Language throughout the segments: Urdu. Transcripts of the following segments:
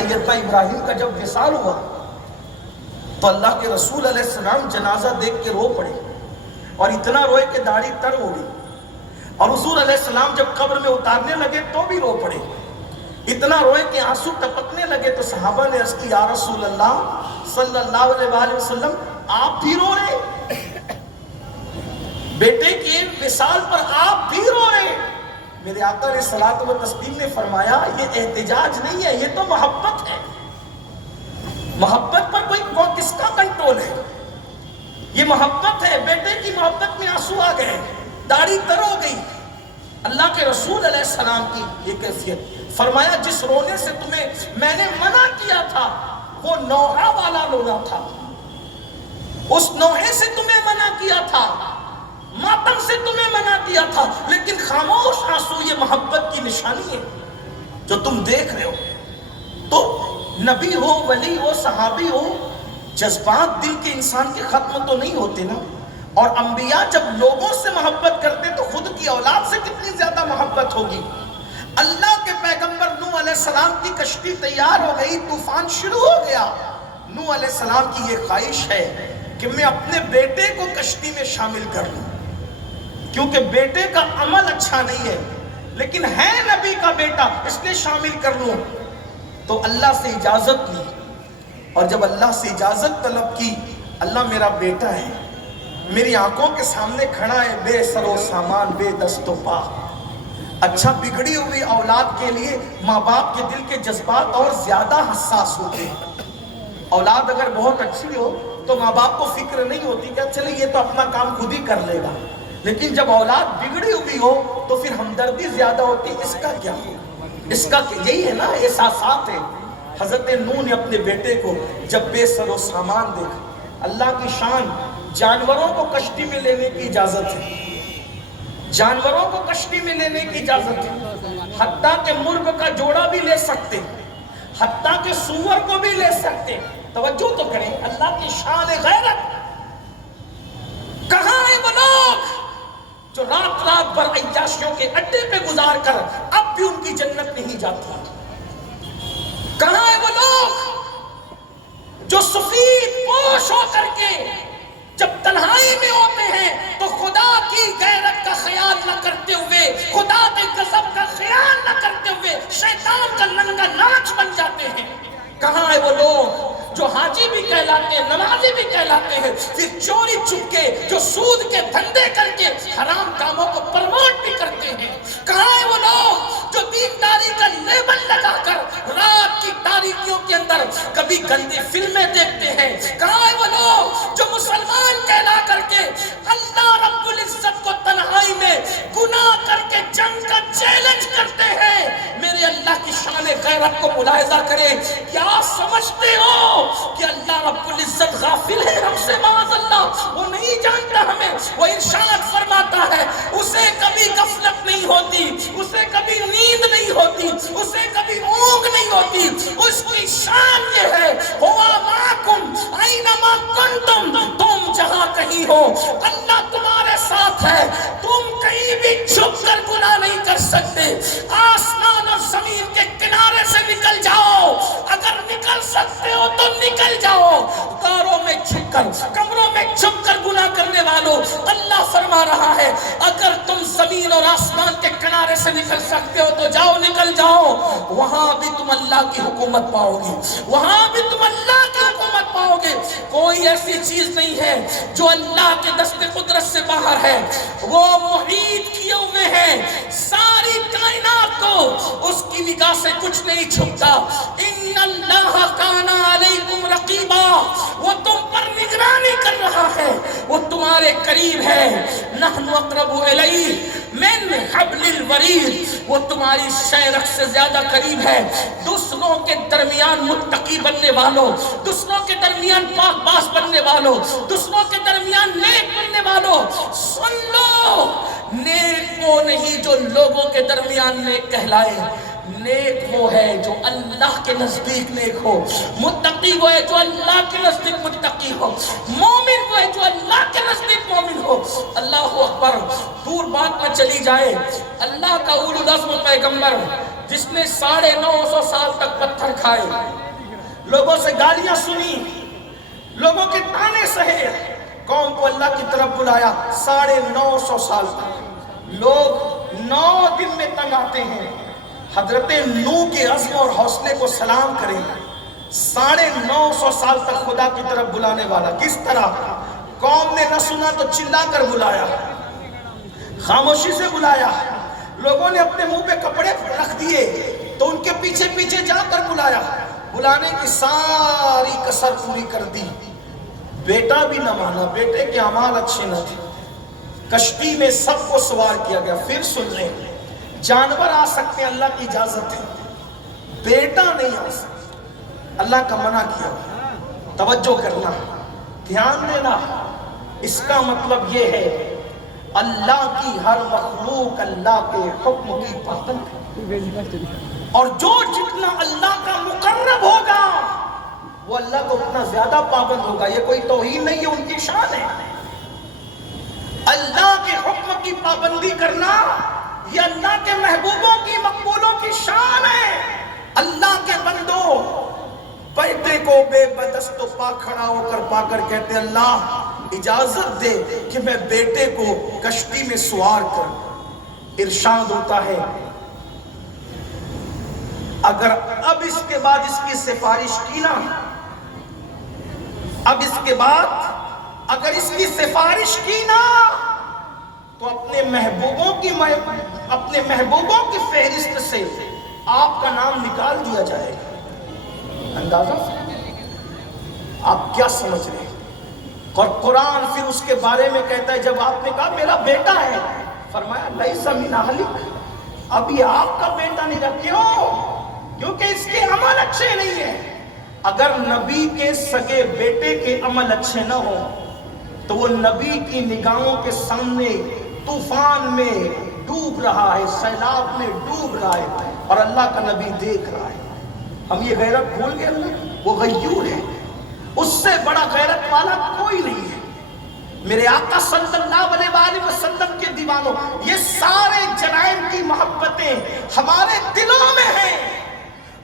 سیدنا ابراہیم کا جب وصال ہوا تو اللہ کے رسول علیہ السلام جنازہ دیکھ کے رو پڑے، اور اتنا روئے کہ داڑھی تر ہو گئی، اور حضور علیہ السلام جب قبر میں اتارنے لگے تو بھی رو پڑے، اتنا روئے کہ آنسو ٹپکنے لگے۔ تو صحابہ نے عرض کی یا رسول اللہ صلی اللہ علیہ وآلہ وسلم آپ بھی رو رہے، بیٹے کے وصال پر آپ بھی رو رہے؟ میرے آقا علیہ الصلوۃ والتسلیم نے فرمایا یہ احتجاج نہیں ہے، یہ تو محبت ہے۔ محبت پر کس کا کنٹرول ہے؟ یہ محبت ہے، بیٹے کی محبت میں آنسو آ گئے، داڑھی تر ہو گئی۔ اللہ کے رسول علیہ السلام کی یہ کیفیت، فرمایا جس رونے سے تمہیں میں نے منع کیا تھا وہ نوحہ والا رونا تھا، اس نوحے سے تمہیں منع کیا تھا، ماتم سے تمہیں منع کیا تھا، لیکن خاموش آنسو یہ محبت کی نشانی ہے جو تم دیکھ رہے ہو۔ تو نبی ہو، ولی ہو، صحابی ہو، جذبات دل کے انسان کے ختم تو نہیں ہوتے نا۔ اور انبیاء جب لوگوں سے محبت کرتے تو خود کی اولاد سے کتنی زیادہ محبت ہوگی۔ اللہ کے پیغمبر نوح علیہ السلام کی کشتی تیار ہو گئی، طوفان شروع ہو گیا، نوح علیہ السلام کی یہ خواہش ہے کہ میں اپنے بیٹے کو کشتی میں شامل کر لوں، کیونکہ بیٹے کا عمل اچھا نہیں ہے لیکن ہے نبی کا بیٹا، اس نے شامل کر لوں۔ تو اللہ سے اجازت لی، اور جب اللہ سے اجازت طلب کی، اللہ میرا بیٹا ہے، میری آنکھوں کے سامنے کھڑا ہے، بے سر و سامان، بے دست و پا۔ اچھا بگڑی ہوئی اولاد کے لیے ماں باپ کے دل کے جذبات اور زیادہ حساس ہوتے ہیں۔ اولاد اگر بہت اچھی ہو تو ماں باپ کو فکر نہیں ہوتی کہ چلے یہ تو اپنا کام خود ہی کر لے گا، لیکن جب اولاد بگڑی ہوئی ہو تو پھر ہمدردی زیادہ ہوتی، اس کا کیا ہو، اس کا یہی ہے نا، احساسات ہے۔ حضرت نوح نے اپنے بیٹے کو جب بے سر و سامان دیکھا، اللہ کی شان، جانوروں کو کشتی میں لینے کی اجازت ہے، جانوروں کو کشتی میں لینے کی اجازت ہے، حتیٰ کہ مرغ کا جوڑا بھی لے سکتے، حتیٰ کہ سور کو بھی لے سکتے۔ توجہ تو کریں، اللہ کی شان غیرت۔ کہاں ہے وہ لوگ جو رات رات بھر عیاشیوں کے اڈے پہ گزار کر اب بھی ان کی جنت نہیں جاتی؟ کہاں ہے وہ لوگ جو سفید پوش ہو کر کے جب تنہائی میں ہوتے ہیں تو خدا کی غیرت کا خیال نہ کرتے ہوئے، خدا کے غضب کا خیال نہ کرتے ہوئے شیطان کا ننگا ناچ بن جاتے ہیں؟ کہاں ہے وہ لوگ جو حاجی بھی کہلاتے ہیں، نمازی بھی کہلاتے ہیں، پھر چوری چھپ کے جو سود کے دھندے کر کے حرام کاموں کو پروموٹ بھی کرتے ہیں؟ کہاں ہے وہ لوگ جو دینداری کا لیبل لگا کر رات کی تاریکیوں کے اندر کبھی گندی فلمیں دیکھتے ہیں؟ کہاں ہے وہ لوگ جو مسلمان کہلا کر کے اللہ رب العزت کو تنہائی میں گناہ کر کے جنگ کا چیلنج کرتے ہیں؟ میرے اللہ کی شان غیرت کو ملاحظہ کریں۔ کیا سمجھتے ہو کہ اللہ رب العزت غافل ہے ہم سے؟ معاذ اللہ، وہ نہیں جانتا ہمیں۔ وہ ارشاد فرماتا ہے اسے کبھی غفلت نہیں ہوتی، اسے کبھی نیند نہیں ہوتی، اسے کبھی اونگ نہیں ہوتی۔ اس کی شان یہ ہے ہوا معکم اینما کنتم، تم جہاں کہیں ہو اللہ تمہارے ساتھ ہے، تم کہیں بھی چھپ کر گناہ نہیں کر سکتے۔ آسمان اور زمین کے کنارے سے نکل جاؤ، اگر نکل سکتے ہو تو نکل جاؤ۔ غاروں میں چھپ کر، کمروں میں چھپ کر گناہ کرنے والوں، اللہ فرما رہا ہے اگر تم زمین اور آسمان کے کنارے سے نکل سکتے ہو تو جاؤ، نکل جاؤ۔ وہاں بھی تم اللہ کی حکومت پاؤ گے، وہاں بھی تم اللہ کی حکومت پاؤ گے۔ کوئی ایسی چیز نہیں ہے جو اللہ کے دست قدرت سے باہر ہے، وہ محیط کیے ہوئے ہیں ساری کائنات کو، اس کی نگاہ سے کچھ نہیں چھپتا۔ ان اللہ کان علیکم رقیبا، وہ تم پر نگرانی کر رہا ہے، وہ تمہارے قریب ہے۔ نحن اقرب الیہ من حبل الورید، وہ تمہاری شہرک سے زیادہ قریب ہے۔ دوسروں کے درمیان متقی بننے والوں، دوسروں کے درمیان پاک باز بننے والوں، دوسروں کے درمیان نیک بننے والوں، سن لو، نیک وہ نہیں جو لوگوں کے درمیان نیک کہلائے، نیک وہ ہے جو اللہ کے نزدیک نیک ہو، متقی وہ ہے جو اللہ کے نزدیک متقی ہو، مومن وہ ہے جو اللہ کے نزدیک مومن ہو۔ اللہ اکبر، دور بات نہ چلی جائے، اللہ کا اولو العزم پیغمبر جس نے 950 سال تک پتھر کھائے، لوگوں سے گالیاں سنی، لوگوں کے تانے سہے، قوم کو اللہ کی طرف بلایا، 950 سال تک لوگ 9 دن میں تنگ آتے ہیں۔ حضرت نوح کے عزم اور حوصلے کو سلام کریں، 950 سال تک خدا کی طرف بلانے والا، کس طرح قوم نے نہ سنا تو چلا کر بلایا، خاموشی سے بلایا، لوگوں نے اپنے منہ پہ کپڑے رکھ دیے تو ان کے پیچھے پیچھے جا کر بلایا، بلانے کی ساری کسر پوری کر دی، بیٹا بھی نہ مانا، بیٹے کے اعمال اچھے نہ تھے، کشتی میں سب کو سوار کیا گیا۔ پھر سن لیں، جانور آ سکتے ہیں، اللہ کی اجازت ہے، بیٹا نہیں آ سکتا، اللہ کا منع کیا۔ توجہ کرنا، دھیان دینا، اس کا مطلب یہ ہے اللہ کی ہر مخلوق اللہ کے حکم کی پابند ہے، اور جو جتنا اللہ کا مقرب ہوگا وہ اللہ کو اتنا زیادہ پابند ہوگا۔ یہ کوئی توہین نہیں ہے، ان کی شان ہے۔ اللہ کے حکم کی پابندی کرنا یہ اللہ کے محبوبوں کی مقبولوں کی شان ہے۔ اللہ کے بندو بیٹے کو بے بدست و پا کھڑا ہو کر پا کر کہتے اللہ اجازت دے کہ میں بیٹے کو کشتی میں سوار کر۔ ارشاد ہوتا ہے اگر اب اس کے بعد اس کی سفارش کی نا، اب اس کے بعد اگر اس کی سفارش کی نا تو اپنے محبوبوں کی فہرست سے آپ کا نام نکال دیا جائے گا۔ اندازہ آپ کیا سمجھ رہے ہیں؟ اور قرآن پھر اس کے بارے میں کہتا ہے، جب آپ نے کہا میرا بیٹا ہے، فرمایا لیس من اہلک، اب یہ آپ کا بیٹا نہیں رہا۔ کیوں؟ کیونکہ اس کے عمل اچھے نہیں ہیں۔ اگر نبی کے سگے بیٹے کے عمل اچھے نہ ہوں تو وہ نبی کی نگاہوں کے سامنے طوفان میں ڈوب رہا ہے، سیلاب میں ڈوب رہا ہے، اور اللہ کا نبی دیکھ رہا ہے۔ ہم یہ غیرت بھول گئے اللہ، وہ غیور ہے، اس سے بڑا غیرت والا کوئی نہیں ہے۔ میرے آقا صلی اللہ علیہ وآلہ وسلم کے دیوانوں، یہ سارے جرائم کی محبتیں ہمارے دلوں میں ہیں،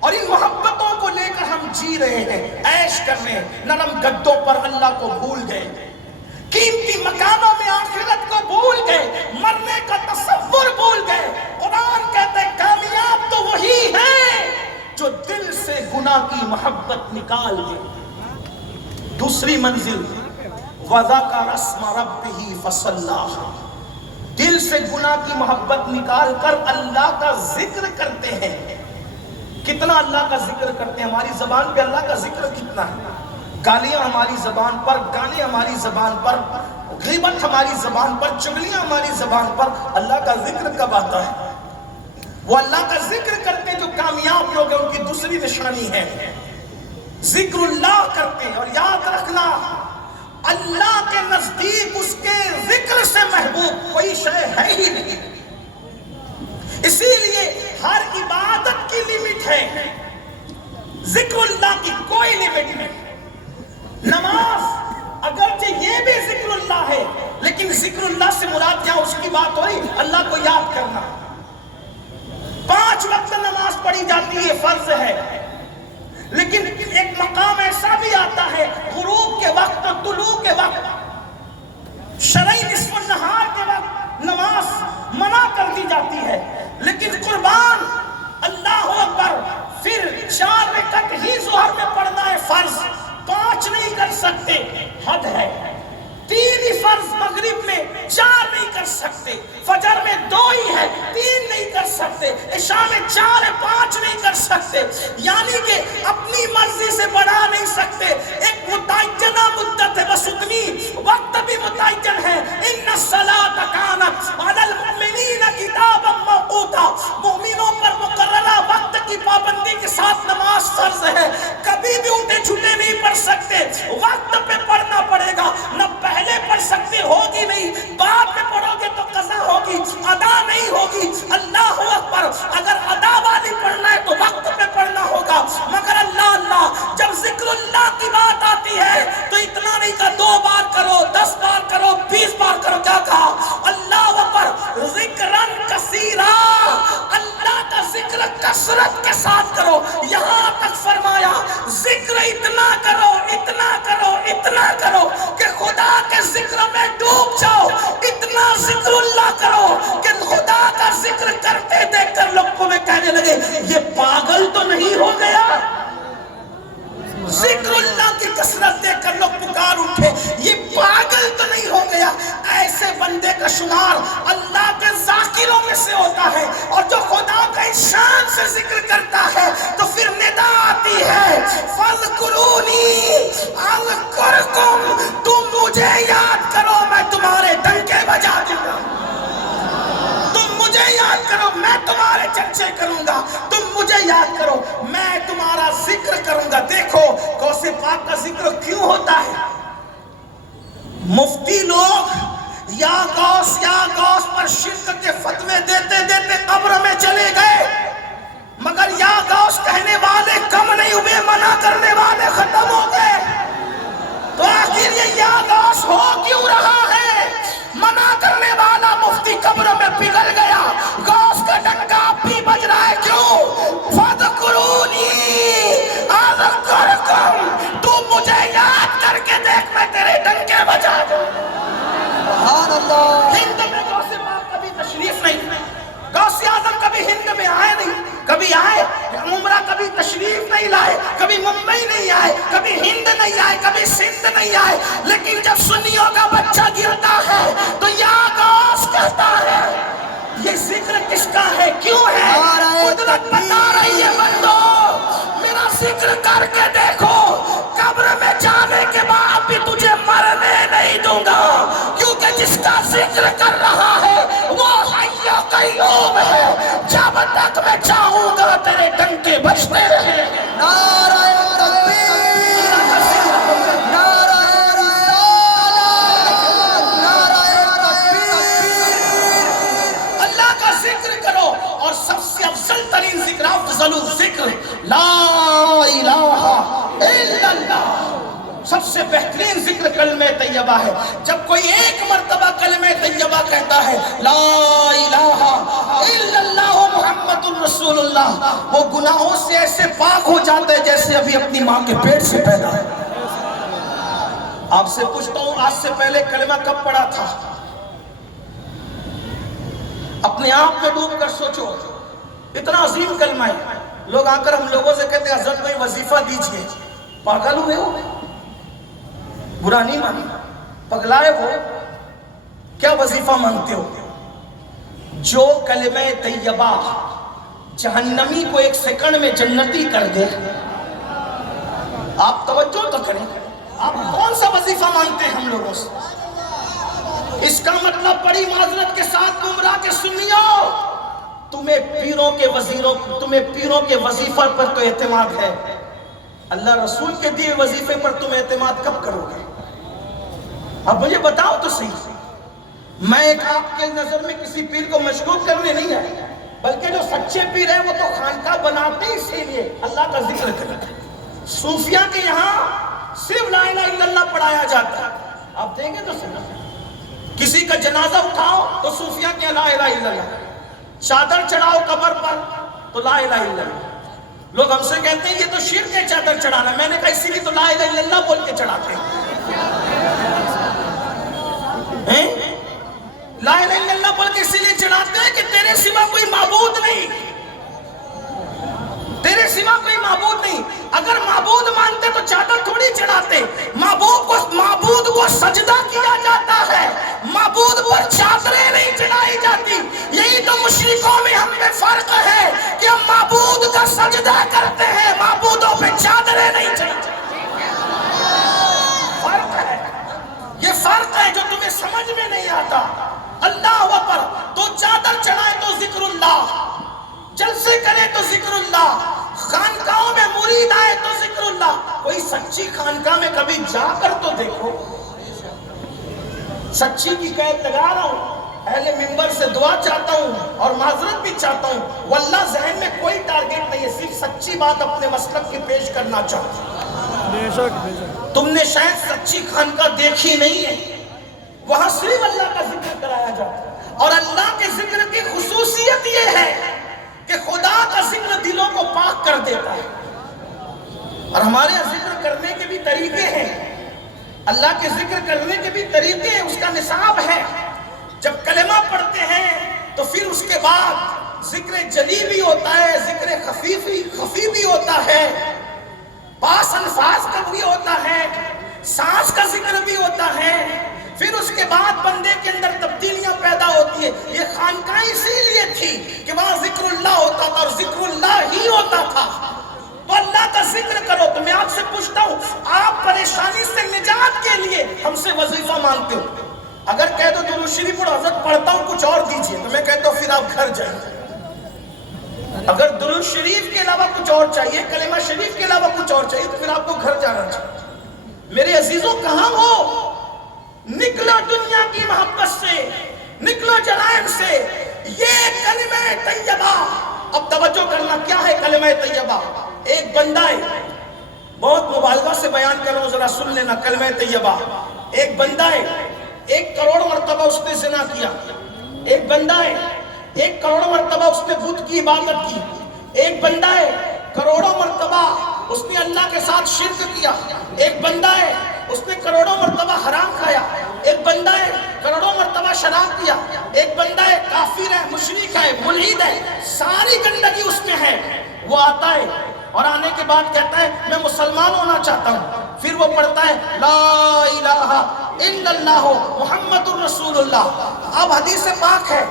اور ان محبتوں کو لے کر ہم جی رہے ہیں، عیش کر رہے ہیں، نرم گدوں پر اللہ کو بھول گئے، قیمتی مکانوں میں آخرت کو بھول گئے، مرنے کا تصور بھول گئے۔ قرآن کہتا ہے کامیاب تو وہی ہے جو دل سے گناہ کی محبت نکال دے۔ دوسری منزل وَذَكَرَ اسْمَ رَبِّهِ فَصَلَّىٰ، دل سے گناہ کی محبت نکال کر اللہ کا ذکر کرتے ہیں۔ کتنا اللہ کا ذکر کرتے ہیں؟ ہماری زبان پہ اللہ کا ذکر کتنا ہے؟ گالیاں ہماری زبان پر، گانے ہماری زبان پر، غیبت ہماری زبان پر، چغلیاں ہماری زبان پر، اللہ کا ذکر کب آتا ہے؟ وہ اللہ کا ذکر کرتے ہیں جو کامیاب لوگ ہیں، ان کی دوسری نشانی ہے ذکر اللہ کرتے ہیں۔ اور یاد رکھنا اللہ کے نزدیک اس کے ذکر سے محبوب کوئی شے ہے ہی نہیں، اسی لیے ہر عبادت کی لمٹ ہے، ذکر اللہ کی کوئی لمٹ نہیں۔ نماز اگرچہ یہ بھی ذکر اللہ ہے، لیکن ذکر اللہ سے مراد یہاں اس کی بات ہوئی اللہ کو یاد کرنا۔ 5 وقت نماز پڑھی جاتی ہے، فرض ہے، لیکن ایک مقام ایسا بھی آتا ہے غروب کے وقت، طلوع کے وقت، شرعی نصف النہار کے وقت نماز منع کر دی جاتی ہے، لیکن قربان اللہ اکبر پھر 4 رکعت ہی ظہر میں پڑھنا ہے فرض، 5 نہیں کر سکتے، حد ہے۔ 3 ہی فرض مغرب میں، 4 نہیں کر سکتے، فجر میں 2 ہی ہے، 3 نہیں کر سکتے، عشاء میں 4 ہے، 5 نہیں کر سکتے، یعنی کہ اپنی مرضی سے بڑھا نہیں سکتے۔ ایک متعینہ مدت ہے، بس اتنی، وقت بھی متعین ہے۔ ان الصلاۃ کانت علی المؤمنین کتابا موقوتا، مومنوں پر مقررہ وقت کی پابندی کے ساتھ نماز فرض ہے، کبھی بھی اٹھے چھٹے نہیں پڑھ سکتے، وقت پہ پڑھنا پڑے گا، نہ پہلے پڑھ سکتے، ہوگی نہیں، بعد میں پڑھو گے تو قضا ہوگی، ادا نہیں ہوگی۔ اللہ اکبر، اگر ادا والی پڑھنا ہے تو وقت پہ پڑھنا ہوگا، مگر اللہ جب ذکر اللہ کی بات آتی ہے تو اتنا نہیں کہ 2 بار کرو، 10 بار کرو، 20 بار کرو، کیا کہا؟ اللہ اکبر ذکرن کثیرا، اللہ کا ذکر کثرت کے ساتھ کرو. یہاں تک فرمایا ذکر اتنا کرو اتنا کرو اتنا کرو کہ خدا کے ذکر میں ڈوب جاؤ. اتنا ذکر اللہ کرو کہ خدا کا ذکر کرتے دیکھ کر لوگ تمہیں کہنے لگے یہ پاگل تو نہیں ہو گیا. ذکر اللہ کی کثرت دیکھ کر لوگ پکار اٹھے یہ پاگل تو نہیں ہو گیا. ایسے بندے کا شمار اللہ کے ذاکروں میں سے ہوتا ہے. اور جو خدا کا شان سے ذکر کرتا ہے تو پھر ندا آتی ہے فَاذْكُرُونِي أَذْكُرْكُمْ. تم مجھے یاد کرو میں تمہارے ڈنکے بجا دوں گا. تم مجھے یاد کرو میں تمہارے چرچے کروں گا. تم مجھے یاد کرو میں تمہارا ذکر کروں گا. دیکھو غوث پاک کا ذکر کیوں ہوتا ہے. مفتی لوگ یا غوث پر شرک کے فتوے دیتے دیتے قبر میں چلے گئے مگر یا غوث کہنے والے کم نہیں ہوئے منع کرنے والے ختم ہو گئے. تو آخر یہ یا غوث ہو کیوں رہا ہے. منع کرنے والا مفتی قبر میں پگھل گیا. غوث کا ڈنکا اب بھی بج رہا ہے. کیوں؟ فَاذْكُرُونِي أَذْكُرْكُمْ. تو مجھے یاد کر کے دیکھ میں تیرے ڈنکے بجا دوں. سبحان اللہ. ہند میں غوث پاک کبھی تشریف نہیں. غوث اعظم کبھی ہند میں آئے نہیں. کبھی آئے عمرہ کبھی تشریف نہیں لائے. کبھی ممبئی نہیں آئے. کبھی ہند نہیں آئے. کبھی سندھ نہیں آئے. لیکن جب سنیوں کا بچہ گرتا ہے تو یا غوث کہتا ہے. یہ ذکر کس کا ہے کیوں ہے. قدرت بتا رہی ہے بندو میرا ذکر کر کے دیکھو قبر میں جانے کے بعد بھی تجھے مرنے نہیں دوں گا. کیونکہ جس کا ذکر کر رہا ہے وہ حی و قیوم ہے. جب تک میں چاہوں گا تیرے ڈنکے بجتے رہے. نعرہ تکبیر نعرہ رسالت نعرہ تکبیر. اللہ کا ذکر کرو. اور سب سے افضل ترین ذکر افضل الذکر لا الہ الا اللہ. سب سے بہترین ذکر کلمہ طیبہ ہے. جب کوئی ایک مرتبہ کلمہ طیبہ کہتا ہے لا الہ الا اللہ محمد الرسول اللہ وہ گناہوں سے ایسے پاک ہو جاتا ہے جیسے ابھی اپنی ماں کے پیٹ سے پیدا ہے. آپ سے پوچھتا ہوں آج سے پہلے کلمہ کب پڑھا تھا. اپنے آپ میں ڈوب کر سوچو. اتنا عظیم کلمہ ہے. لوگ آ کر ہم لوگوں سے کہتے ہیں حضرت بھائی وظیفہ دیجئے. پاگل ہوئے ہو. برا نہیں مانی پگلائے ہو. کیا وظیفہ مانگتے ہو. جو کلمہ طیبہ جہنمی کو ایک سیکنڈ میں جنتی کر دے. آپ توجہ تو کریں. آپ کون سا وظیفہ مانگتے ہیں ہم لوگوں سے. اس کا مطلب بڑی معذرت کے ساتھ گمراہ کے سنیو تمہیں پیروں کے وظیفہ پر تو اعتماد ہے. اللہ رسول کے دیے وظیفے پر تم اعتماد کب کرو گے. اب مجھے بتاؤ تو صحیح. میں ایک آپ کے نظر میں کسی پیر کو مشکوک کرنے نہیں آیا بلکہ جو سچے پیر ہیں وہ تو خانقاہ بناتے اسی لیے اللہ کا ذکر کرتے. صوفیہ کے یہاں صرف لا الہ الا اللہ پڑھایا جاتا ہے. آپ دیں گے تو صحیح. کسی کا جنازہ اٹھاؤ تو صوفیہ کے لا الہ الا اللہ. چادر چڑھاؤ قبر پر تو لا الہ الا اللہ. لوگ ہم سے کہتے ہیں یہ تو شرک ہے چادر چڑھانا. میں نے کہا اسی لیے تو لا الہ الا اللہ بول کے چڑھاتے ہیں. لا الہ الا اللہ بول کے اسی لیے چڑھاتے ہیں کہ تیرے سوا کوئی معبود نہیں. تیرے سوا کوئی معبود نہیں. اگر معبود مانتے تو چادر تھوڑی چڑھاتے. معبود کو سجدہ کیا جاتا ہے. معبود پر چادریں نہیں چڑھائی جاتی. یہی تو مشرکوں میں ہم میں فرق ہے کہ ہم معبود کا سجدہ کرتے ہیں معبودوں پہ چادریں نہیں چڑھاتے. فرق ہے. یہ فرق ہے جو تمہیں سمجھ میں نہیں آتا. اللہ اکبر تو چادر چڑھائے تو ذکر اللہ. جلسے کرے تو ذکر اللہ. خانقاہوں میں مرید آئے تو ذکر اللہ. کوئی سچی خانقاہ میں کبھی جا کر تو دیکھو. سچی کی قید لگا رہا ہوں. اہل منبر سے دعا چاہتا ہوں اور معذرت بھی چاہتا ہوں. واللہ ذہن میں کوئی ٹارگٹ نہیں ہے. صرف سچی بات اپنے مسلک کی پیش کرنا چاہتا ہوں. تم نے شاید سچی خانقاہ دیکھی نہیں ہے. وہاں صرف اللہ کا ذکر کرایا جاتا ہے. اور اللہ کے ذکر کی خصوصیت یہ ہے کہ خدا کا ذکر دلوں کو پاک کر دیتا ہے. اور ہمارے یہاں ذکر کرنے کے بھی طریقے ہیں، اللہ کے ذکر کرنے کے بھی طریقے ہیں، اس کا نصاب ہے. جب کلمہ پڑھتے ہیں تو پھر اس کے بعد ذکر جلی بھی ہوتا ہے، ذکر خفی بھی ہوتا ہے، پاس الفاظ کا بھی ہوتا ہے، سانس کا ذکر بھی ہوتا ہے. پھر اس کے بعد بندے کے اندر تبدیلیاں پیدا ہوتی ہیں. یہ خانقاہ اسی لیے تھی کہ وہاں ذکر اللہ ہوتا تھا اور ذکر اللہ ہی ہوتا تھا. تو اللہ کا ذکر کرو. تو میں آپ سے پوچھتا ہوں، آپ پریشانی سے نجات کے لیے ہم سے وظیفہ مانگتے ہو. اگر کہہ دو درود شریف پڑھو، حضرت پڑھتا ہوں کچھ اور دیجئے، تو میں کہتا ہوں پھر آپ گھر جائیں. اگر درود شریف کے علاوہ کچھ اور چاہیے، کلمہ شریف کے علاوہ کچھ اور چاہیے، تو پھر آپ کو گھر جانا چاہیے. میرے عزیزوں، کہاں ہو؟ نکلو دنیا کی محبت سے، نکلو جرائم سے. یہ کلمہ طیبہ، اب توجہ کرنا، کیا ہے کلمہ طیبہ؟ ایک بندہ ہے، بہت مبالغہ سے بیان کر رہا ہوں، ذرا سن لینا. کلمہ طیبہ، ایک بندہ ہے 1 کروڑ مرتبہ اس نے زنا کیا. ایک بندہ ہے 1 کروڑ مرتبہ اس نے بت کی عبادت کی. ایک بندہ ہے کروڑوں مرتبہ اس نے اللہ کے ساتھ شرک کیا. ایک بندہ ہے اس نے کروڑوں مرتبہ حرام کھایا. ایک بندہ ہے کروڑوں مرتبہ شراب پیا. ایک بندہ ہے کافر ہے، مشرک ہے، ملحد ہے، ساری گندگی اس میں ہے. وہ آتا ہے اور آنے کے بعد کہتا ہے میں مسلمان ہونا چاہتا ہوں. پھر وہ پڑھتا ہے لا الہ الا اللہ محمد الرسول اللہ. اب حدیث پاک ہے،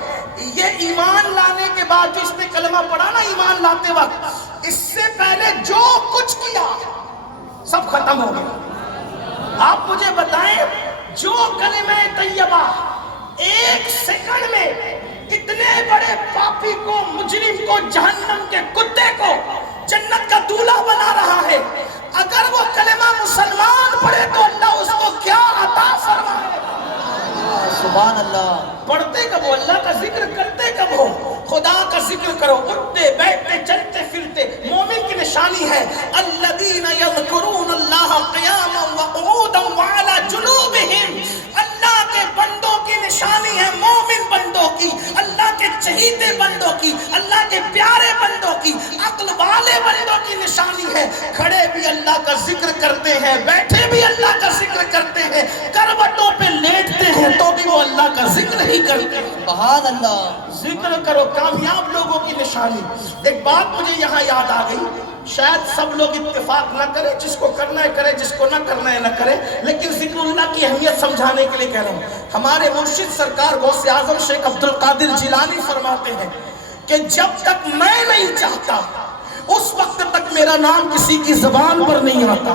یہ ایمان لانے کے بعد جو اس نے کلمہ پڑھا نا، ایمان لاتے وقت، اس سے پہلے جو کچھ کیا سب ختم ہو گیا. آپ مجھے بتائیں، جو کلمہ طیبہ 1 سیکنڈ میں اتنے بڑے پاپی کو، مجرم کو، جہنم کے کتے کو جنت کا دولہا بنا رہا ہے، اگر وہ کلمہ مسلمان پڑھے تو اللہ اس کو کیا عطا فرمائے. سبحان اللہ. پڑھتے کب ہو؟ اللہ کا ذکر کرتے کب ہو؟ خدا کا ذکر کرو، اٹھتے بیٹھتے چلتے پھرتے. مومن کی نشانی ہے الذین یذکرون اللہ قیاما وقعودا وعلی جنوبہم. اللہ کے بندوں کی نشانی ہے، مومن بندوں کی، اللہ کے چہیتے بندوں کی، اللہ کے پیارے بندوں کی، عقل والے بندوں کی نشانی ہے. کھڑے بھی اللہ کا ذکر کرتے ہیں، بیٹھے بھی اللہ کا ذکر کرتے ہیں، کروٹوں پہ لیٹتے ہیں تو بھی وہ اللہ کا ذکر ہی کرتے ہیں. سبحان اللہ. ذکر کرو، کامیاب لوگوں کی نشانی. ایک بات مجھے یہاں یاد آ گئی، شاید سب لوگ اتفاق نہ کریں، جس کو کرنا ہے کرے، جس کو نہ کرنا ہے نہ کرے، لیکن ذکر اللہ کی اہمیت سمجھانے کے لیے کہہ رہا ہوں. ہمارے مرشد سرکار غوث اعظم شیخ عبد القادر جیلانی فرماتے ہیں کہ جب تک میں نہیں چاہتا اس وقت تک میرا نام کسی کی زبان پر نہیں آتا.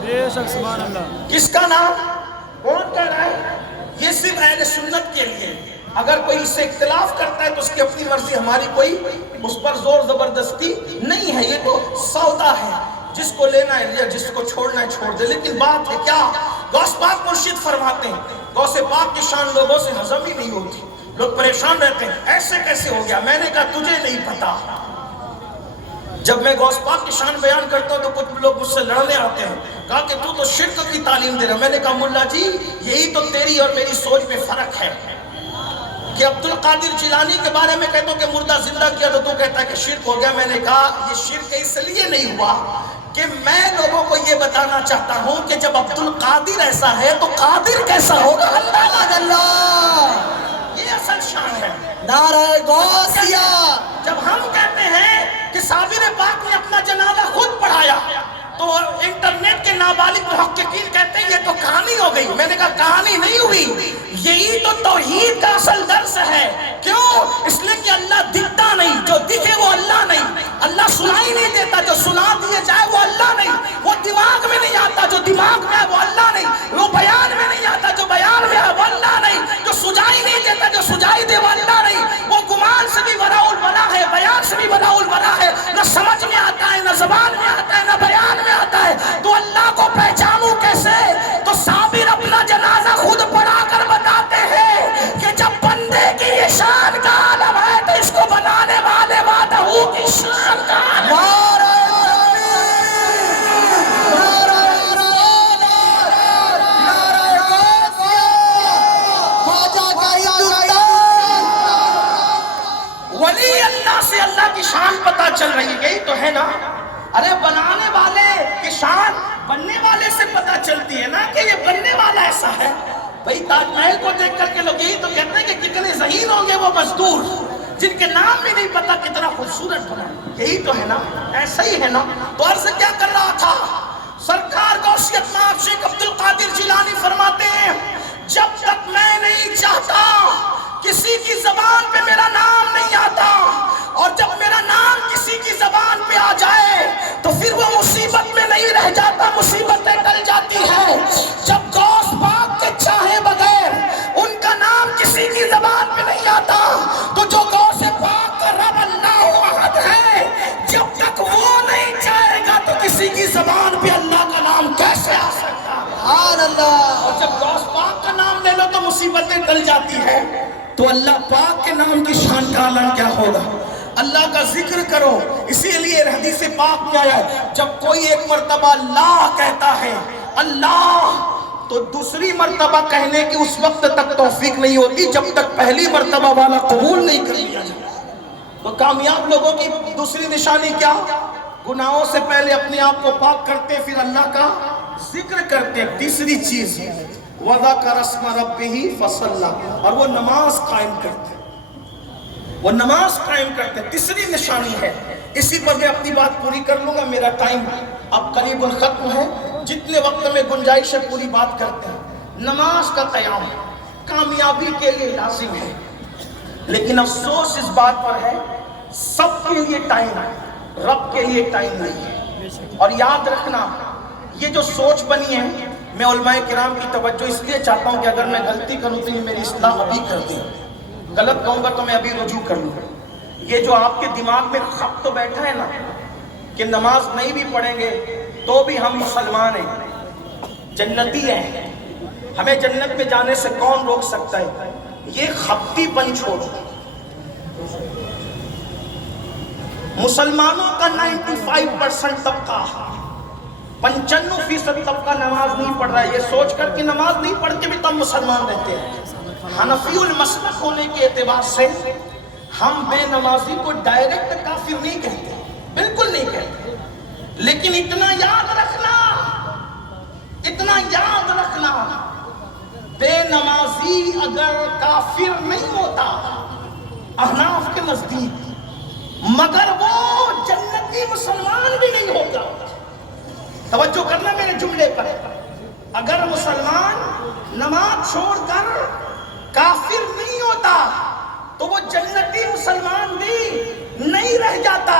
بے شک سبحان اللہ. کس کا نام؟ کون کہہ رہا ہے؟ یہ صرف اہل سنت کے لیے. اگر کوئی اس سے اختلاف کرتا ہے تو اس کی اپنی مرضی، ہماری کوئی اس پر زور زبردستی نہیں ہے. یہ تو سودا ہے، جس کو لینا ہے لیا، جس کو چھوڑنا ہے چھوڑ دے. لیکن بات ہے کیا؟ غوث پاک مرشد فرماتے ہیں غوث پاک کی شان لوگوں سے ہضم ہی نہیں ہوتی. لوگ پریشان رہتے ہیں ایسے کیسے ہو گیا. میں نے کہا تجھے نہیں پتا. جب میں غوث پاک کی شان بیان کرتا ہوں تو کچھ لوگ مجھ سے لڑنے آتے ہیں، کہا کہ تو شرک کی تعلیم دے رہا. میں نے کہا ملا جی یہی تو تیری اور میری سوچ میں فرق ہے کہ عبد القادر جیلانی کے بارے میں کہتا ہوں کہ مردہ زندہ کیا تو کہتا ہے کہ شرک ہو گیا. میں نے کہا یہ شرک اس لیے نہیں ہوا کہ میں لوگوں کو یہ بتانا چاہتا ہوں کہ جب عبد القادر ایسا ہے تو قادر کیسا ہوگا. اللہ اللہ، یہ اصل شان ہے. نعرہ غوثیہ. جب ہم کہتے ہیں کہ صابر پاک نے اپنا جنازہ خود پڑھایا تو انٹرنیٹ کے نابالغ محققین کہتے ہیں یہ تو کہانی ہو گئی. میں نے کہا کہانی نہیں ہوئی، یہی تو توحید کا اصل درس ہے. کیوں؟ اس لیے کہ اللہ دکھتا نہیں، جو دکھے وہ اللہ نہیں. اللہ سنائی نہیں دیتا، جو سنا دیے جائے وہ اللہ نہیں. وہ دماغ میں نہیں آتا، جو دماغ میں ہے وہ اللہ نہیں. وہ بیان میں نہیں آتا، جو بیان میں ہے وہ اللہ نہیں. جو سجائی نہیں دیتا، جو سجائی دے وہ اللہ نہیں. وہ گمان سے بھی وراء الوراء ہے، بیان سے بھی وراء الوراء ہے. نہ سمجھ میں آتا ہے، نہ زبان میں آتا ہے، نہ بیان میں آتا ہے. تو اللہ کو پہچانوں کیسے؟ تو صابر اپنا جنازہ خود پڑھا کر بتاتے ہیں کہ جب بندے کی یہ شان کا عالم ہے تو اس کو بنانے والے وحدہ کی شان کا عالم ہے. ولی اللہ پتہ چلتی ہے نا کہ یہ بننے والا ایسا ہے. بھئی تاج محل کو دیکھ کر کے لوگ یہی تو کہتے ہیں کہ کتنے ذہین ہوں گے وہ مزدور جن کے نام بھی نہیں پتا کتنا خوبصورت بنا. یہی تو ہے نا, ایسا ہی ہے نا. تو عرض کیا کر رہا تھا, سرکار غوثیت مآب شیخ عبد القادر جیلانی فرماتے ہیں جب تک میں نہیں چاہتا کسی کی زبان پہ میرا نام نہیں آتا, اور جب میرا نام کسی کی زبان پہ آ جائے تو پھر وہ مصیبت میں نہیں رہ جاتا, مصیبتیں ٹل جاتی ہیں. جب غوث پاک کے چاہے بغیر ان کا نام کسی کی زبان پہ نہیں آتا تو جو غوث پاک کا رب اللہ احد ہے, جب تک وہ نہیں چاہے گا تو کسی کی زبان پہ اللہ کا نام کیسے آ سکتا. سبحان اللہ. اور جب غوث پاک کا نام لے لو تو مصیبتیں ٹل جاتی ہیں. تو اللہ پاک کے نام کی شان کا اعلان کیا ہوگا, اللہ کا ذکر کرو. اسی لیے حدیث پاک میں آیا ہے جب کوئی ایک مرتبہ اللہ کہتا ہے اللہ, تو دوسری مرتبہ کہنے کی اس وقت تک توفیق نہیں ہوتی جب تک پہلی مرتبہ والا قبول نہیں کر لیا جائے. تو کامیاب لوگوں کی دوسری نشانی کیا, گناہوں سے پہلے اپنے آپ کو پاک کرتے پھر اللہ کا ذکر کرتے. تیسری چیز وَذَكَرَ اسْمَ رَبِّهِ فَصَلَّى, اور وہ نماز قائم کرتے, وہ نماز قائم کرتے. تیسری نشانی ہے. اسی پر میں اپنی بات پوری کر لوں گا, میرا ٹائم اب قریب ختم ہے. جتنے وقت میں گنجائش ہے پوری بات کرتے ہیں. نماز کا قیام کامیابی کے لیے لازم ہے, لیکن افسوس اس بات پر ہے سب کے لیے ٹائم ہے, رب کے لیے ٹائم نہیں ہے. اور یاد رکھنا یہ جو سوچ بنی ہے, میں علماء کرام کی توجہ اس لیے چاہتا ہوں کہ اگر میں غلطی کروں تو یہ میری اصلاح ابھی کر دیں, غلط کہوں گا تو میں ابھی رجوع کر لوں. یہ جو آپ کے دماغ میں خط تو بیٹھا ہے نا کہ نماز نہیں بھی پڑھیں گے تو بھی ہم مسلمان ہیں, جنتی ہیں, ہمیں جنت میں جانے سے کون روک سکتا ہے, یہ خپتی پن چھوڑو. مسلمانوں کا 95% طبقہ 95% طبقہ نماز نہیں پڑھ رہا ہے. یہ سوچ کر کہ نماز نہیں پڑھ کے بھی تم مسلمان رہتے ہیں. حنفی المسلک ہونے کے اعتبار سے ہم بے نمازی کو ڈائریکٹ کافر نہیں کہتے, بالکل نہیں کہتے, لیکن اتنا یاد رکھنا بے نمازی اگر کافر نہیں ہوتا احناف کے نزدیک, مگر وہ جنتی مسلمان بھی نہیں ہوتا. توجہ کرنا میرے جملے پر. اگر مسلمان نماز چھوڑ کر کافر نہیں ہوتا تو وہ جنتی مسلمان بھی نہیں رہ جاتا.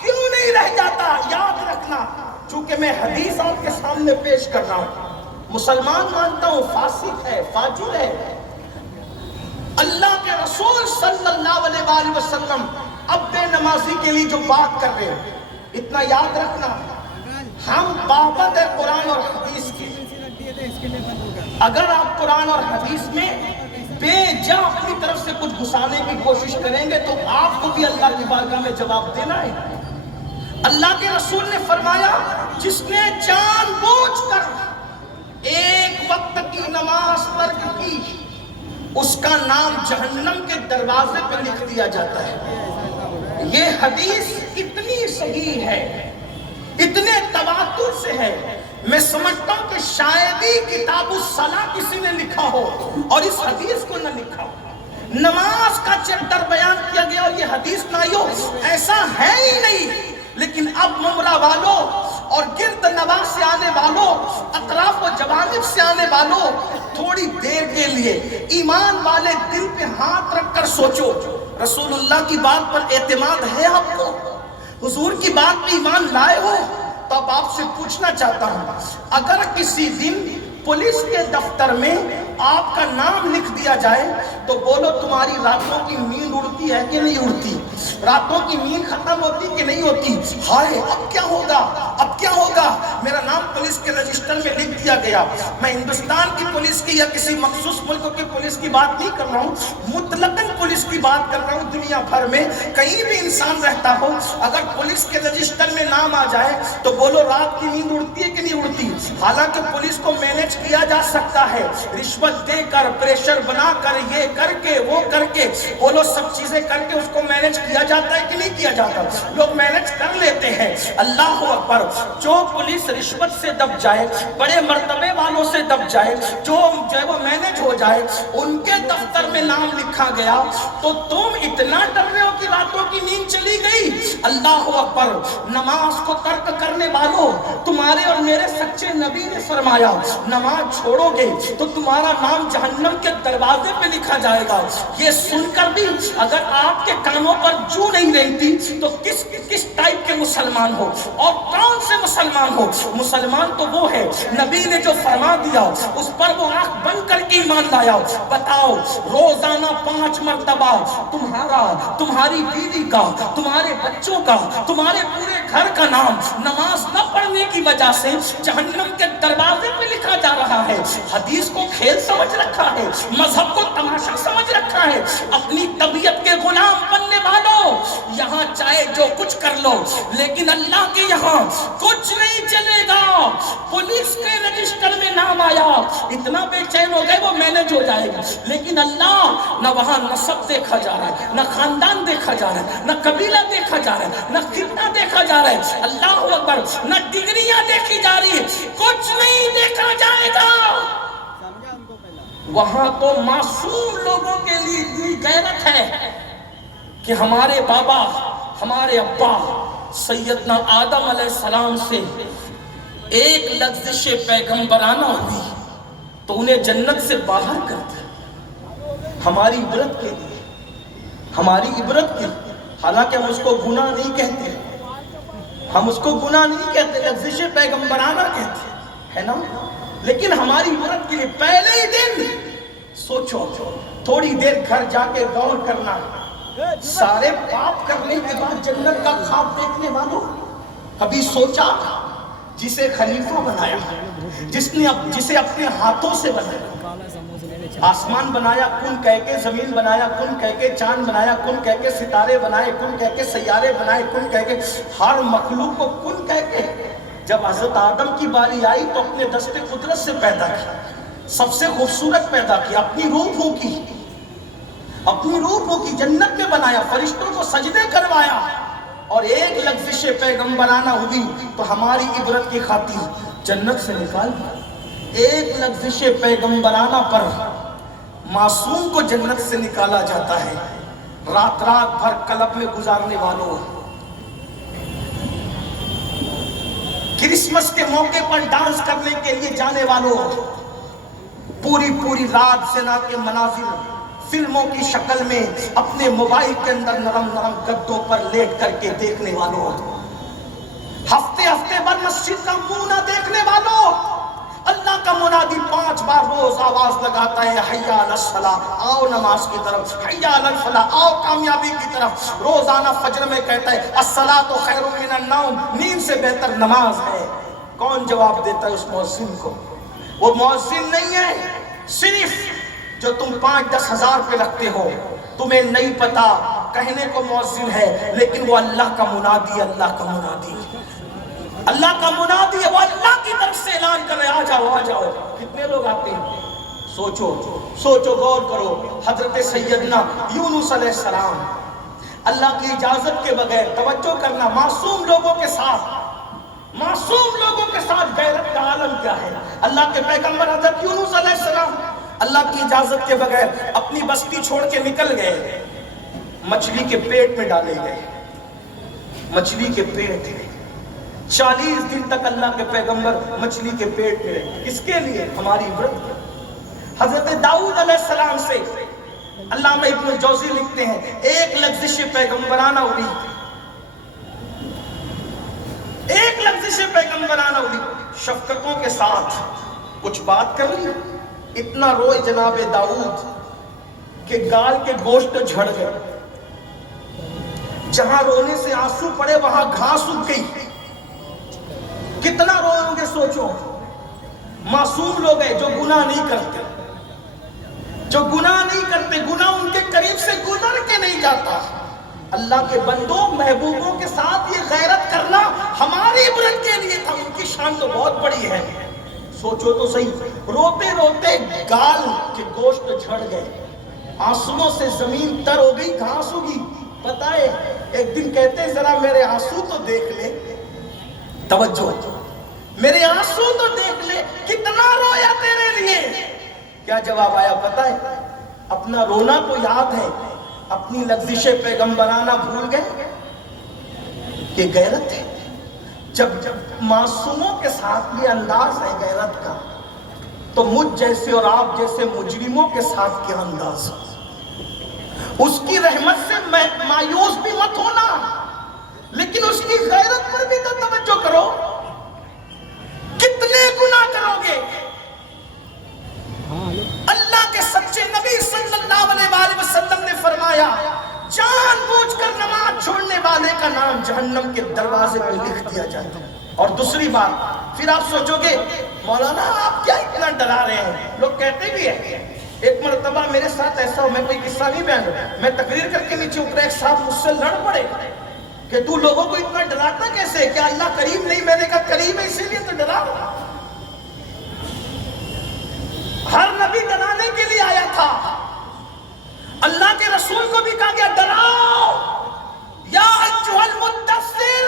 کیوں نہیں رہ جاتا, یاد رکھنا, چونکہ میں حدیث آپ کے سامنے پیش کر رہا ہوں. مسلمان مانتا ہوں فاسق ہے, فاجر ہے. اللہ کے رسول صلی اللہ علیہ وآلہ وسلم اب بے نمازی کے لیے جو بات کر رہے ہیں, اتنا یاد رکھنا, ہم پابند ہے قرآن اور حدیث کے. اگر آپ قرآن اور حدیث میں بے جا اپنی طرف سے کچھ گھسانے کی کوشش کریں گے تو آپ کو بھی اللہ کی بارگاہ میں جواب دینا ہے. اللہ کے رسول نے فرمایا جس نے جان بوجھ کر ایک وقت کی نماز ترک کی اس کا نام جہنم کے دروازے پہ لکھ دیا جاتا ہے. یہ حدیث اتنی صحیح ہے, اتنے تواتر سے ہے, میں سمجھتا ہوں کہ شاید ہی کتاب الصلاۃ کسی نے لکھا ہو اور اس حدیث کو نہ لکھا ہو. نماز کا چیپٹر بیان کیا گیا اور یہ حدیث نہ ہو, ایسا ہے ہی نہیں. لیکن اب ممرہ والوں اور گرد نواح سے آنے والوں, اطراف و جوانب سے آنے والوں, تھوڑی دیر کے لیے ایمان والے دل پہ ہاتھ رکھ کر سوچو, رسول اللہ کی بات پر اعتماد ہے آپ کو, حضور کی بات پہ ایمان لائے ہو؟ تو اب آپ سے پوچھنا چاہتا ہوں, اگر کسی دن پولیس کے دفتر میں آپ کا نام لکھ دیا جائے تو بولو تمہاری راتوں کی نیند اڑتی ہے کہ نہیں اڑتی, راتوں کی نیند ختم ہوتی کہ نہیں ہوتی؟ ہائے اب کیا ہوگا, اب کیا ہوگا, میرا نام پولیس کے رجسٹر میں لکھ دیا گیا. میں ہندوستان کی پولیس کی یا کسی مخصوص ملک کی پولیس کی بات نہیں کر رہا ہوں, مطلقاً پولیس کی بات کر رہا ہوں. دنیا بھر میں کہیں بھی انسان رہتا ہو, اگر پولیس کے رجسٹر میں نام آ جائے تو بولو رات کی نیند اڑتی ہے کہ نہیں اڑتی؟ حالانکہ پولیس کو مینج کیا جا سکتا ہے, رشوت دے کر, پریشر بنا کر, یہ کر کے, وہ کر کے, بولو سب چیزیں کر کے اس کو مینج کیا جاتا ہے کہ نہیں کیا جاتا؟ لوگ مینج کر لیتے ہیں. اللہ اکبر, جو پولیس رشوت سے دب جائے, بڑے مرتبے والوں سے دب جائے, جو ہے وہ مینج ہو جائے, ان کے دفتر میں نام لکھا گیا, تو تم اتنا ڈر رہے ہو کہ راتوں کی نیند چلی گئی. اللہ اکبر. نماز کو ترک کرنے والوں, تمہارے اور میرے سچے نبی نے فرمایا نماز چھوڑو گے تو تمہارا نام جہنم کے دروازے پہ لکھا جائے گا. یہ سن کر بھی اگر آپ کے کانوں پر جو نہیں رہتی تو کس ٹائپ کے مسلمان ہو اور کون سے مسلمان ہو؟ مسلمان تو وہ ہے نبی نے جو فرما دیا اس پر وہ آنکھ بند کر کے ایمان لایا. بتاؤ, روزانہ 5 مرتبہ تمہارا, تمہاری بیوی کا, تمہارے بچوں کا, تمہارے پورے گھر کا نام نماز نہ پڑھنے کی وجہ سے جہنم کے دروازے پہ لکھا جا رہا ہے. حدیث کو کھیل سمجھ رکھا ہے, مذہب کو تماشا سمجھ رکھا ہے. اپنی طبیعت کے غلام بننے والوں, یہاں چاہے جو کچھ کر لو لیکن اللہ کے یہاں کچھ نہیں چلے گا. پولیس کے رجسٹر میں نام آیا, اتنا بے چین ہو گئے وہ مینج ہو جائے گا, لیکن اللہ نہ وہاں نسب دیکھا جا رہا ہے, نہ خاندان دیکھا جا رہا ہے, نہ قبیلہ دیکھا جا رہا ہے, نہ خطہ دیکھا جا رہا ہے. اللہ اکبر. نہ ڈگریاں دیکھی جا رہی ہے, کچھ نہیں دیکھا جائے گا. وہاں تو معصوم لوگوں کے لیے اتنی غیرت ہے کہ ہمارے بابا, ہمارے ابا سیدنا آدم علیہ السلام سے ایک لفظ پیغمبرانہ ہوئی تو انہیں جنت سے باہر کر دیا. ہماری عبرت کے لیے, ہماری عبرت کے لیے. حالانکہ ہم اس کو گناہ نہیں کہتے, ہم اس کو گناہ نہیں کہتے, لفظ پیغمبرانہ کہتے ہیں نا, لیکن ہماری عبرت کے لیے. پہلے ہی دن سوچو, تھوڑی دیر گھر جا کے غور کرنا, سارے پاپ کرنے کے بعد جنت کا خواب دیکھنے والوں, کبھی سوچا جسے خلیفہ بنایا, جسے اپنے ہاتھوں سے بنایا, آسمان بنایا کن کہہ کے, زمین بنایا کن کہہ کے, چاند بنایا کن کہہ کے, ستارے بنائے کن کہہ کے, سیارے بنائے کن کہہ کے, ہر مخلوق کو کن کہہ کے. جب حضرت آدم کی باری آئی تو اپنے دست قدرت سے پیدا کیا, سب سے خوبصورت پیدا کیا, اپنی روحوں کی, اپنی روحوں کی جنت میں بنایا, فرشتوں کو سجدے کروایا, اور ایک لفظ پیغمبرانہ ہوئی تو ہماری عبرت کی خاطر جنت سے نکال دیا. ایک لفظ پیغمبرانہ پر معصوم کو جنت سے نکالا جاتا ہے. رات رات بھر کلب میں گزارنے والوں, کرسمس کے موقع پر ڈانس کرنے کے لیے جانے والوں, پوری رات زنا کے مناظر فلموں کی شکل میں اپنے موبائل کے اندر نرم گدوں پر لیٹ کر کے دیکھنے والوں, ہفتے بھر مسجد کا منہ نہ دیکھنے والوں. اللہ کا منادی 5 بار روز آواز لگاتا ہے, حی علی الصلاۃ, آؤ نماز کی طرف, حی علی الفلاح, آؤ کامیابی کی طرف. روزانہ فجر میں کہتا ہے الصلاۃ خیر من النوم, نیند سے بہتر نماز ہے. کون جواب دیتا ہے اس مؤذن کو؟ وہ مؤذن نہیں ہے صرف جو تم 5-10 ہزار پہ رکھتے ہو, تمہیں نہیں پتا کہنے کو مؤذن ہے, لیکن وہ اللہ کا منادی, اللہ کا منادی, اللہ کا منادی ہے. وہ اللہ کی طرف سے اعلان کر رہے, آ جاؤ آ جاؤ. کتنے لوگ آتے ہیں؟ سوچو غور کرو. حضرت سیدنا یونس علیہ السلام اللہ کی اجازت کے بغیر, توجہ کرنا, معصوم لوگوں کے ساتھ غیرت کا عالم کیا ہے. اللہ کے پیغمبر حضرت یونس علیہ السلام اللہ کی اجازت کے بغیر اپنی بستی چھوڑ کے نکل گئے, مچھلی کے پیٹ میں ڈالے گئے, مچھلی کے پیٹ میں 40 دن تک اللہ کے پیغمبر مچھلی کے پیٹ میں رہے. کس کے لیے؟ ہماری عبرت. حضرت داؤد علیہ السلام سے علامہ ابن الجوزی لکھتے ہیں ایک لفظ پیغمبرانہ ہوئی, ایک لفظ پیغمبرانہ ہوئی, شفقتوں کے ساتھ کچھ بات کر لی. اتنا روئے جناب داؤد کہ گال کے گوشت جھڑ گئے, جہاں رونے سے آنسو پڑے وہاں گھاس اگ گئی. کتنا روئیں گے سوچو. معصوم لوگ ہیں جو گناہ نہیں کرتے, گناہ ان کے قریب سے گزر کے نہیں جاتا. اللہ کے بندوں, محبوبوں کے ساتھ یہ غیرت کرنا ہماری عبرت کے لیے تھا. ان کی شان تو بہت بڑی ہے. سوچو تو صحیح, روتے روتے گال کے گوشت جھڑ گئے, آنسوؤں سے زمین تر ہو گئی, گھاس ہوگی. پتہ ہے ایک دن کہتے ہیں ذرا میرے آنسو تو دیکھ لے. توجہ, میرے آنسو تو دیکھ لے کتنا رویا تیرے لیے. کیا جواب آیا پتہ ہے؟ اپنا رونا تو یاد ہے, اپنی لغزش پیغمبرانہ بھول گئے. کہ غیرت ہے, جب معصوموں کے ساتھ یہ انداز ہے غیرت کا, تو مجھ جیسے اور آپ جیسے مجرموں کے ساتھ کیا انداز ہے. اس کی رحمت سے مایوس بھی مت ہونا, لیکن اس کی غیرت پر بھی تو توجہ کرو. کتنے گناہ کرو گے؟ اللہ کے سچے نبی صلی اللہ علیہ وآلہ وسلم نے فرمایا, جان بوجھ کر نماز چھوڑنے والے کا نام جہنم کے دروازے پہ لکھ دیا جائے. اور دوسری بات, پھر آپ سوچو گے مولانا آپ کیا اتنا ڈرا رہے ہیں؟ لوگ کہتے بھی ہیں. ایک مرتبہ میرے ساتھ ایسا ہو, میں کوئی قصہ نہیں بیان کرتا, میں تقریر کر کے نیچے اترا, ایک صاحب مجھ سے لڑ پڑے کہ تو لوگوں کو اتنا ڈراتا کیسے؟ کیا اللہ کریم نہیں؟ میں نے کہا کریم ہے اسی لیے تو ڈرا رہا. ہر نبی ڈرانے کے لیے آیا تھا. اللہ کے رسول کو بھی کہا گیا ڈراؤ, یا ایھا المدثر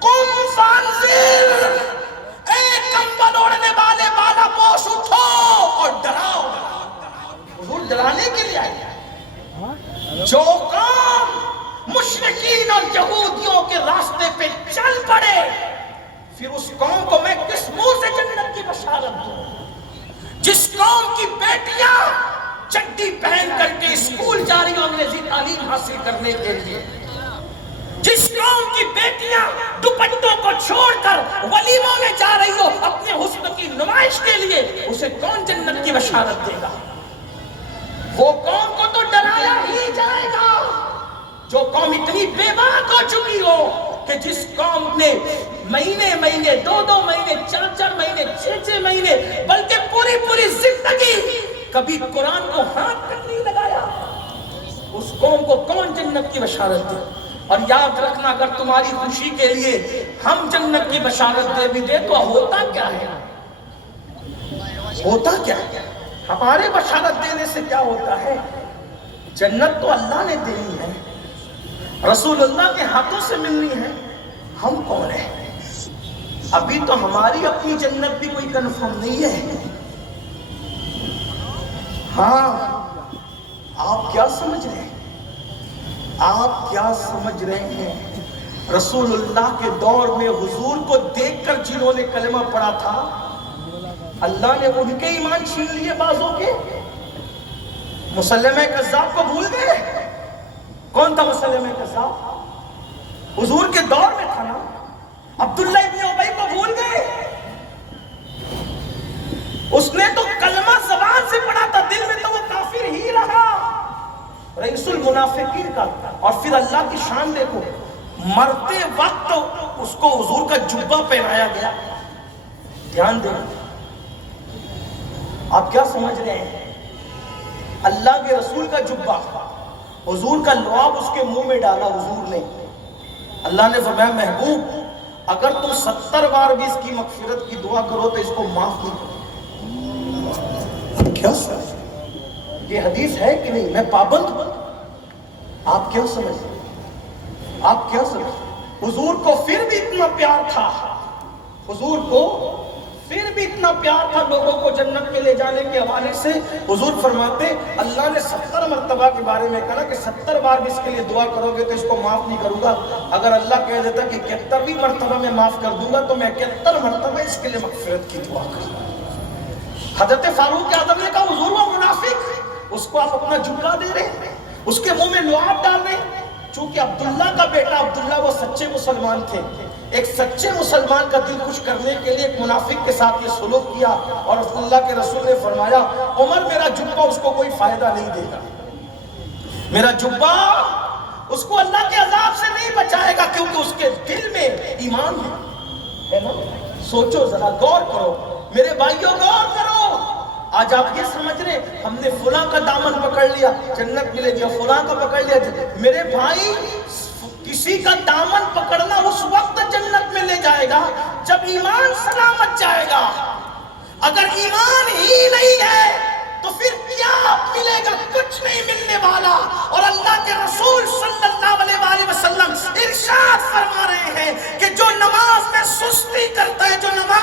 قم فانذر, اے کمبل اوڑھنے والے بالا پوش اٹھو اور ڈراؤ. حضور ڈرانے کے لیے آئے. جو قوم مشرکین اور یہودیوں کے راستے پہ چل پڑے, پھر اس قوم کو میں کس منہ سے جنت کی بشارت دوں؟ جس قوم کی بیٹیاں چڈی پہن کر کے اسکول جا رہی ہوں انگریزی تعلیم حاصل کرنے کے لیے, جس قوم کی بیٹیاں دوپٹوں کو چھوڑ کر ولیموں میں جا رہی ہو اپنے حسن کی نمائش کے لیے, اسے کون جنت کی بشارت دے گا؟ وہ قوم کو تو ڈرایا ہی جائے گا جو قوم اتنی بے باک ہو چکی ہو کہ جس قوم نے مہینے مہینے, 2 مہینے, 4 مہینے, 6 مہینے, بلکہ پوری زندگی کبھی قرآن کو ہاتھ تک نہیں لگایا, اس قوم کو کون جنت کی بشارت دے؟ اور یاد رکھنا, اگر تمہاری خوشی کے لیے ہم جنت کی بشارت دے بھی دے تو ہوتا کیا ہے؟ ہوتا کیا ہے؟ ہمارے بشارت دینے سے کیا ہوتا ہے؟ جنت تو اللہ نے دینی ہے, رسول اللہ کے ہاتھوں سے ملنی ہے. ہم کون ہیں؟ ابھی تو ہماری اپنی جنت بھی کوئی کنفرم نہیں ہے. ہاں, آپ کیا سمجھ رہے ہیں؟ آپ کیا سمجھ رہے ہیں؟ رسول اللہ کے دور میں حضور کو دیکھ کر جنہوں نے کلمہ پڑھا تھا, اللہ نے ان کے ایمان چھین لیے بعضوں کے. مسلمہ کذاب کو بھول گئے؟ کون تھا مسلمہ کذاب؟ حضور کے دور میں تھا نا. عبداللہ ابن ابی کو بھول گئے؟ اس نے تو کلمہ زبان سے پڑھا تھا, دل میں تو وہ کافر ہی رہا, رئیس المنافقین کا. اور پھر اللہ کی شان دیکھو, مرتے وقت اس کو حضور کا جبہ پہنایا گیا. دھیان دیں, آپ کیا سمجھ رہے ہیں؟ اللہ کے رسول کا جبہ, حضور کا لعاب اس کے منہ میں ڈالا حضور نے. اللہ نے فرمایا محبوب اگر تم 70 بار بھی اس کی مغفرت کی دعا کرو تو اس کو معاف نہیں کرو. کیا سمجھ, یہ حدیث ہے کہ نہیں؟ میں پابند ہوں. آپ کیا سمجھ, آپ کیا سمجھ؟ حضور کو پھر بھی اتنا پیار تھا, حضور کو پھر بھی اتنا پیار تھا لوگوں کو جنت میں لے جانے کے حوالے سے. حضور فرماتے اللہ نے 70 مرتبہ کے بارے میں کہا کہ 70 بار بھی اس کے لیے دعا کرو گے تو اس کو معاف نہیں کروں گا. اگر اللہ کہہ دیتا کہ 71ویں مرتبہ میں معاف کر دوں گا تو میں 71 مرتبہ اس کے لیے مغفرت کی دعا کروں. حضرت فاروق اعظم نے کہا حضور وہ منافق, اس کو آپ اپنا جھکا دے رہے ہیں, اس کے منہ میں لعاب ڈال رہے ہیں. چونکہ عبداللہ کا بیٹا عبداللہ وہ سچے مسلمان تھے, ایک سچے مسلمان کا دل خوش کرنے کے لیے ایک منافق کے ساتھ یہ سلوک کیا, اور اللہ کے رسول نے فرمایا عمر میرا جبہ اس کو کوئی فائدہ نہیں دے گا, میرا جبہ اس کو اللہ کے عذاب سے نہیں بچائے گا, کیونکہ اس کے دل میں ایمان ہے نا. سوچو ذرا, غور کرو میرے بھائیوں, غور کرو. آج آپ یہ سمجھ رہے ہم نے فلاں کا دامن پکڑ لیا جنت ملے گی, فلاں کا پکڑ لیا. میرے بھائی کسی کا دامن پکڑنا اس وقت جنت میں لے جائے گا جب ایمان سلامت جائے گا. اگر ایمان ہی نہیں ہے تو پھر کیا ملے گا؟ کچھ نہیں ملنے والا. اور اللہ کے رسول صلی اللہ علیہ وآلہ وسلم ارشاد فرما رہے ہیں کہ جو نماز میں سستی کرتا ہے, جو نماز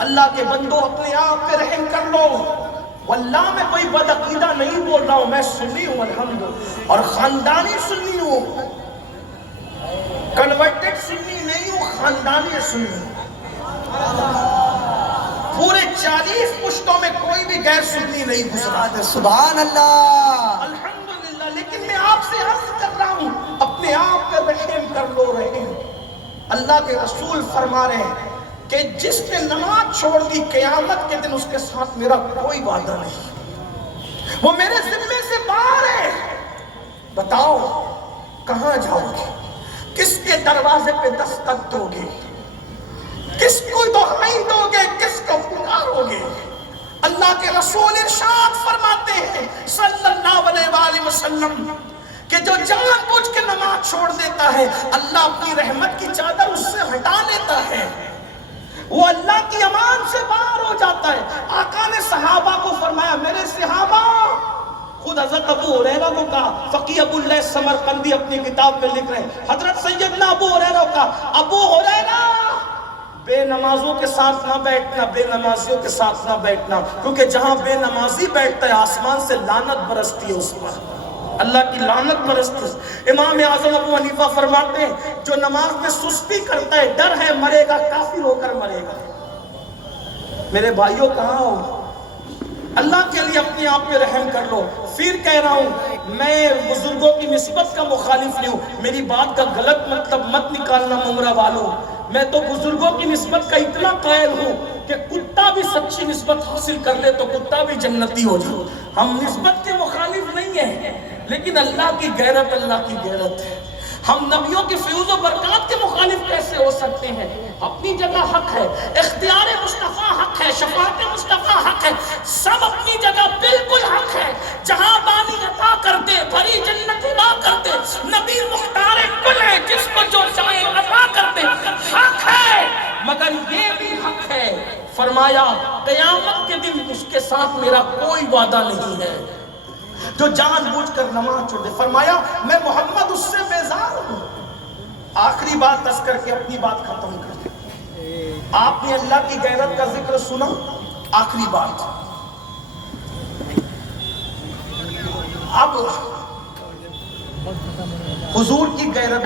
اللہ کے بندوں اپنے آپ پہ رحم کر لو. واللہ میں کوئی بدعقیدہ نہیں بول رہا ہوں، میں سنی ہوں الحمدللہ، اور خاندانی سنی ہوں، کنورٹڈ سنی نہیں ہوں، خاندانی سنی ہوں. پورے 40 پشتوں میں کوئی بھی غیر سنی نہیں گزرا. سبحان اللہ. الحمدللہ. لیکن میں آپ سے عرض کر رہا ہوں اپنے آپ پہ رحم کر لو. رحم. اللہ کے رسول فرما رہے ہیں کہ جس نے نماز چھوڑ دی قیامت کے دن اس کے ساتھ میرا کوئی وعدہ نہیں، وہ میرے ذمے سے باہر ہے. بتاؤ کہاں جاؤ گے؟ کس کے دروازے پہ دستک دو گے؟ کس کو دہائی دو گے؟ کس کو پکارو گے؟ اللہ کے رسول ارشاد فرماتے ہیں صلی اللہ علیہ وآلہ وسلم کہ جو جان بوجھ کے نماز چھوڑ دیتا ہے اللہ اپنی رحمت کی چادر اس سے ہٹا لیتا ہے، وہ اللہ کی امان سے باہر ہو جاتا ہے. آقا نے صحابہ کو فرمایا میرے صحابہ، خود حضرت ابو ہریرہ کو کہا، فقی ابو اللہ سمرقندی اپنی کتاب میں لکھ رہے ہیں، حضرت سیدنا ابو ہریرہ کو کہا ابو ہریرہ بے نمازوں کے ساتھ نہ بیٹھنا، بے نمازیوں کے ساتھ نہ بیٹھنا، کیونکہ جہاں بے نمازی بیٹھتا ہے آسمان سے لعنت برستی ہے، اس پر اللہ کی لعنت برستی ہے. امام اعظم ابو حنیفہ فرماتے ہیں جو نماز میں سستی کرتا ہے ڈر ہے مرے گا کافر ہو کر مرے گا. میرے بھائیوں کہاں ہو؟ اللہ کے لیے اپنے آپ پہ رحم کر لو. پھر کہہ رہا ہوں میں بزرگوں کی نسبت کا مخالف نہیں ہوں، میری بات کا غلط مطلب مت نکالنا ممرہ والوں. میں تو بزرگوں کی نسبت کا اتنا قائل ہوں کہ کتا بھی سچی نسبت حاصل کر لے تو کتا بھی جنتی ہو جائے. ہم نسبت کے مخالف نہیں ہیں، لیکن اللہ کی غیرت اللہ کی غیرت ہے. ہم نبیوں کے فیوز و برکات کے مخالف کیسے ہو سکتے ہیں؟ اپنی جگہ حق ہے، اختیار مصطفیٰ حق ہے، شفاعت مصطفیٰ حق ہے، سب اپنی جگہ بالکل حق ہے. جہاں بانی عطا کرتے بھری جنت عطا کرتے، نبی مختار کل ہے، جس کو جو چاہے عطا کرتے، حق ہے. مگر یہ بھی حق ہے فرمایا قیامت کے دن اس کے ساتھ میرا کوئی وعدہ نہیں ہے جو جان بوجھ کر نماز چھوڑ دے. فرمایا میں محمد اس سے بیزار ہوں. آخری بات دس کر کے اپنی بات ختم کر دیں. آپ نے اللہ کی غیرت کا ذکر سنا. آخری بات اب حضور کی غیرت